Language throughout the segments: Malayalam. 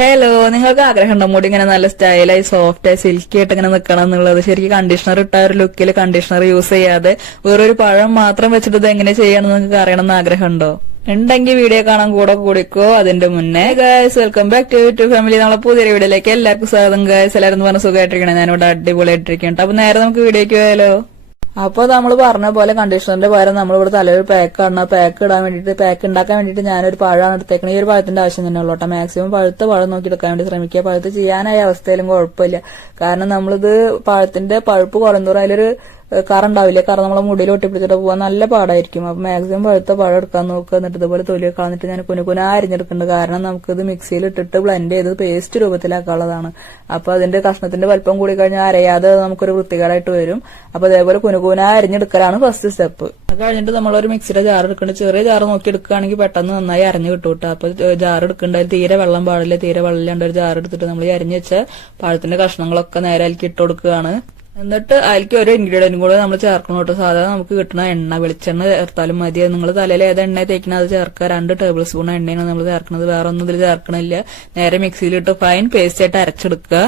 ഹലോ നിങ്ങൾക്ക് ആഗ്രഹം ഉണ്ടോ മുടി ഇങ്ങനെ നല്ല സ്റ്റൈലായി സോഫ്റ്റ് ആയി സിൽക്കി ആയിട്ട് ഇങ്ങനെ നിൽക്കണം എന്നുള്ളത്? ശരിക്കും കണ്ടീഷണർ ഇട്ട ഒരു ലുക്കിൽ കണ്ടീഷണർ യൂസ് ചെയ്യാതെ വേറൊരു പഴം മാത്രം വെച്ചിട്ട് ഇത് എങ്ങനെ ചെയ്യണം നിങ്ങൾക്ക് അറിയണം എന്ന് ആഗ്രഹമുണ്ടോ? ഉണ്ടെങ്കിൽ വീഡിയോ കാണാൻ കൂടെ കൂടിക്കോ. അതിന്റെ മുന്നേ guys welcome back to YouTube family നമ്മളെ പുതിയ വീഡിയോയിലേക്ക് എല്ലാവർക്കും സ്വാഗതം ഗായ്സ് എല്ലാവരും പറഞ്ഞ സുഖമായിട്ടിരിക്കണം. ഞാനിവിടെ അടിപൊളിയായിട്ടിരിക്കണം അപ്പൊ നേരെ നമുക്ക് വീഡിയോക്ക് പോയാലോ? അപ്പൊ നമ്മൾ പറഞ്ഞ പോലെ കണ്ടീഷണറിന്റെ പകരം നമ്മൾ ഇവിടെ തലയിൽ പാക്ക് ആണ്. പാക്ക് ഇടാൻ വേണ്ടിയിട്ട് പാക്ക് ഉണ്ടാക്കാൻ വേണ്ടിയിട്ട് ഞാനൊരു പഴമാണ് എടുത്തേക്കണത് ഈ ഒരു പഴത്തിന്റെ ആവശ്യം തന്നെ ഉള്ളൂ കേട്ടോ. മാക്സിമം പഴുത്ത പഴം നോക്കി എടുക്കാൻ വേണ്ടി ശ്രമിക്കുക. പഴുത്ത് ചെയ്യാനായ അവസ്ഥയിലും കുഴപ്പമില്ല. കാരണം നമ്മളിത് പഴത്തിന്റെ പഴുപ്പ് കുറഞ്ഞോറും അതിലൊരു ഏഹ്, കറ ഉണ്ടാവില്ല നമ്മളെ മുടിയിൽ ഒട്ടിപ്പിടിച്ചിട്ട് പോകാൻ നല്ല പാടായിരിക്കും. അപ്പൊ മാക്സിമം പഴുത്ത പഴം എടുക്കാൻ നോക്കുക എന്നിട്ട് ഇതുപോലെ തൊലി കളഞ്ഞിട്ട് ഞാൻ കുനുകുന അരിഞ്ഞെടുക്കുന്നുണ്ട് കാരണം നമുക്കിത് മിക്സിയിൽ ഇട്ടിട്ട് ബ്ലെൻഡ് ചെയ്ത് പേസ്റ്റ് രൂപത്തിലാക്കാനുള്ളതാണ്. അപ്പൊ അതിന്റെ കഷ്ണത്തിന്റെ വലിപ്പം കൂടി കഴിഞ്ഞാൽ അരയാതെ നമുക്കൊരു വൃത്തികേടായിട്ട് വരും. അപ്പൊ അതേപോലെ കുനുകുന അരിഞ്ഞെടുക്കലാണ് ഫസ്റ്റ് സ്റ്റെപ്പ് അത് കഴിഞ്ഞിട്ട് നമ്മളൊരു മിക്സിയുടെ ജാർ എടുക്കുന്നുണ്ട്. ചെറിയ ജാർ നോക്കി എടുക്കുകയാണെങ്കിൽ പെട്ടെന്ന് നന്നായി അരഞ്ഞു കിട്ടും കേട്ടോ. അപ്പൊ ജാർ എടുക്കേണ്ട തീരെ വെള്ളം പാടില്ല. തീരെ വെള്ളം ഒരു ജാർ എടുത്തിട്ട് നമ്മൾ അരിഞ്ഞു വെച്ച പഴത്തിന്റെ കഷ്ണങ്ങളൊക്കെ നേരെ അതിലേക്ക് ഇട്ട് കൊടുക്കുകയാണ്. എന്നിട്ട് അതിലേക്ക് ഓരോ ഇൻഗ്രീഡിയന്റും കൂടെ നമ്മൾ ചേർക്കണം കേട്ടോ. സാധാരണ നമുക്ക് കിട്ടുന്ന എണ്ണ വെളിച്ചെണ്ണ ചേർത്താലും മതി. നിങ്ങൾ തലയിൽ ഏത് എണ്ണ തേക്കുന്നത് അത് ചേർക്കുക. രണ്ട് ടേബിൾ സ്പൂൺ എണ്ണയാണ് നമ്മൾ ചേർക്കുന്നത് വേറെ ഒന്നും ഇതിൽ ചേർക്കണില്ല. നേരെ മിക്സിയിലിട്ട് ഫൈൻ പേസ്റ്റ് ആയിട്ട് അരച്ചെടുക്കുക.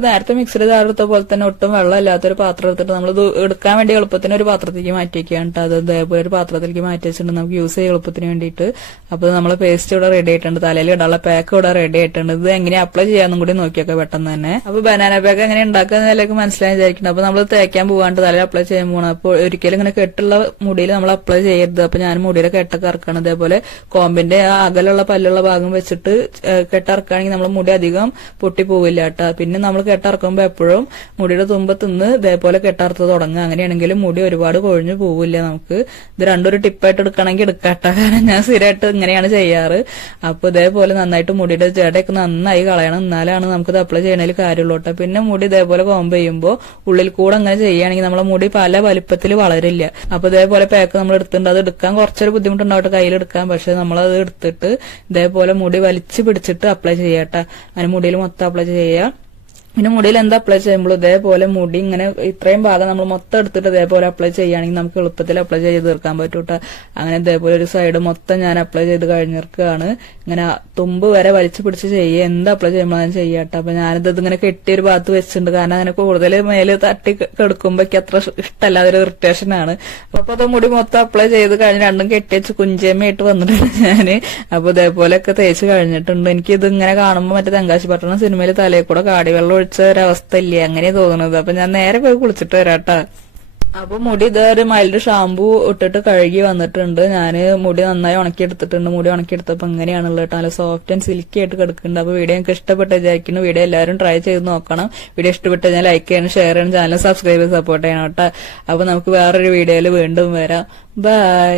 നേരത്തെ മിക്സിയുടെ ജാർ എടുത്ത പോലെ തന്നെ ഒട്ടും വെള്ളം ഇല്ലാത്തൊരു പാത്രം എടുത്തിട്ട് നമ്മൾ എടുക്കാൻ വേണ്ടി എളുപ്പത്തിന് ഒരു പാത്രത്തിലേക്ക് മാറ്റി വെക്കുകയാണ് കേട്ടോ അത് ഇതേപോലെ ഒരു പാത്രത്തിലേക്ക് മാറ്റി വെച്ചിട്ടുണ്ട്. നമുക്ക് യൂസ് ചെയ്യാൻ എളുപ്പത്തിന് വേണ്ടിയിട്ട്. അപ്പൊ നമ്മൾ പേസ്റ്റ് ഇവിടെ റെഡി ആയിട്ടുണ്ട്. തലയിൽ ഇടാനുള്ള പാക്ക് ഇവിടെ റെഡി ആയിട്ടുണ്ട്. ഇത് എങ്ങനെ അപ്ലൈ ചെയ്യാന്നും കൂടി നോക്കിയൊക്കെ പെട്ടെന്ന് തന്നെ. അപ്പൊ ബനാന പാക്ക് എങ്ങനെ ഉണ്ടാക്കുന്നതിലേക്ക് മനസ്സിലായി വിചാരിക്കുന്നത് അപ്പൊ നമ്മൾ തേക്കാൻ പോകാണ്ട് തലയിൽ അപ്ലൈ ചെയ്യാൻ പോകണം അപ്പോൾ ഒരിക്കലും ഇങ്ങനെ കെട്ടുള്ള മുടിയിൽ നമ്മൾ അപ്ലൈ ചെയ്യരുത്. അപ്പൊ ഞാൻ മുടിയുടെ കെട്ടൊക്കെ ഇറക്കണം ഇതേപോലെ കോമ്പിന്റെ അകലുള്ള പല്ലുള്ള ഭാഗം വെച്ചിട്ട് കെട്ടിറക്കുകയാണെങ്കിൽ നമ്മൾ മുടി അധികം പൊട്ടി പോവില്ല കേട്ടോ പിന്നെ നമ്മൾ കെട്ടിറക്കുമ്പോൾ എപ്പോഴും മുടിയുടെ തുമ്പത്തുനിന്ന് ഇതേപോലെ കെട്ടറുത്ത് തുടങ്ങുക. അങ്ങനെയാണെങ്കിലും മുടി ഒരുപാട് കൊഴിഞ്ഞു പോവില്ല നമുക്ക്. ഇത് രണ്ടൊരു ടിപ്പായിട്ട് എടുക്കണമെങ്കിൽ എടുക്കട്ടെ. കാരണം ഞാൻ സ്ഥിരമായിട്ട് ഇങ്ങനെയാണ് ചെയ്യാറ്. അപ്പൊ ഇതേപോലെ നന്നായിട്ട് മുടിയുടെ ജടയൊക്കെ നന്നായി കളയണം. എന്നാലാണ് നമുക്ക് ഇത് അപ്ലൈ ചെയ്യണതിൽ കാര്യമുള്ളൂ കേട്ടോ. പിന്നെ മുടി ഇതേപോലെ കോമ്പ് ചെയ്യുമ്പോൾ ഉള്ളിൽ കൂടെ അങ്ങനെ ചെയ്യുകയാണെങ്കിൽ നമ്മളെ മുടി പല വലിപ്പത്തിൽ വളരില്ല. അപ്പൊ ഇതേപോലെ പാക്ക് നമ്മൾ എടുത്തിട്ടുണ്ട്. അത് എടുക്കാൻ കുറച്ചൊരു ബുദ്ധിമുട്ടുണ്ടാവട്ടെ കയ്യിലെടുക്കാൻ പക്ഷെ നമ്മളത് എടുത്തിട്ട് ഇതേപോലെ മുടി വലിച്ചു പിടിച്ചിട്ട് അപ്ലൈ ചെയ്യാട്ടെ അങ്ങനെ മുടിയിൽ മൊത്തം അപ്ലൈ ചെയ്യുക പിന്നെ മുടിയിൽ എന്താ അപ്ലൈ ചെയ്യുമ്പോൾ ഇതേപോലെ മുടി ഇങ്ങനെ ഇത്രയും ഭാഗം നമ്മൾ മൊത്തം എടുത്തിട്ട് ഇതേപോലെ അപ്ലൈ ചെയ്യുകയാണെങ്കിൽ നമുക്ക് എളുപ്പത്തിൽ അപ്ലൈ ചെയ്ത് തീർക്കാൻ പറ്റൂട്ടോ അങ്ങനെ ഇതേപോലെ ഒരു സൈഡ് മൊത്തം ഞാൻ അപ്ലൈ ചെയ്ത് കഴിഞ്ഞിരിക്കുകയാണ്. ഇങ്ങനെ തുമ്പ് വരെ വലിച്ചു പിടിച്ച് ചെയ്യുക. എന്ത് അപ്ലൈ ചെയ്യുമ്പോൾ ഞാൻ ചെയ്യാട്ടോ അപ്പൊ ഞാനിത് ഇങ്ങനെ കെട്ടിയ ഒരു ഭാഗത്ത് വെച്ചിട്ടുണ്ട്. കാരണം അങ്ങനെ കൂടുതൽ മേൽ തട്ടി കെടുക്കുമ്പോഴേക്ക് അത്ര ഇഷ്ടമല്ല അതൊരു ഇറിറ്റേഷൻ ആണ്. അപ്പൊ അത് മുടി മൊത്തം അപ്ലൈ ചെയ്ത് കഴിഞ്ഞ് രണ്ടും കെട്ടി വെച്ച് കുഞ്ചേമ്മയായിട്ട് വന്നിട്ടുണ്ട് ഞാൻ. അപ്പൊ ഇതേപോലെയൊക്കെ തേച്ച് കഴിഞ്ഞിട്ടുണ്ട്. എനിക്ക് ഇത് ഇങ്ങനെ കാണുമ്പോൾ മറ്റേ തെങ്കാശി പട്ടണം സിനിമയിൽ തലയിൽ കൂടെ കാടി വെള്ളം ഒഴിച്ച ഒരവസ്ഥ ഇല്ലേ അങ്ങനെ തോന്നുന്നത്. അപ്പൊ ഞാൻ നേരെ പോയി കുളിച്ചിട്ട് വരാട്ടാ. അപ്പൊ മുടി ഇതൊരു മൈൽഡ് ഷാമ്പു ഇട്ടിട്ട് കഴുകി വന്നിട്ടുണ്ട്. ഞാൻ മുടി നന്നായി ഉണക്കിയെടുത്തിട്ടുണ്ട്. മുടി ഉണക്കിയെടുത്തപ്പോ ഇങ്ങനെയാണുള്ളത് കേട്ടോ. നല്ല സോഫ്റ്റ് ആൻഡ് സിൽക്കി ആയിട്ട് കിടക്കുന്നുണ്ട്. അപ്പൊ വീഡിയോ എനിക്ക് ഇഷ്ടപ്പെട്ട വിചാരിക്കുന്നു. വീഡിയോ എല്ലാവരും ട്രൈ ചെയ്ത് നോക്കണം. വീഡിയോ ഇഷ്ടപ്പെട്ട് ഞാൻ ലൈക്ക് ചെയ്യണം ഷെയർ ചെയ്യണം ചാനൽ സബ്സ്ക്രൈബ് സപ്പോർട്ട് ചെയ്യണം കേട്ടോ. അപ്പൊ നമുക്ക് വേറൊരു വീഡിയോയിൽ വീണ്ടും വരാം. ബൈ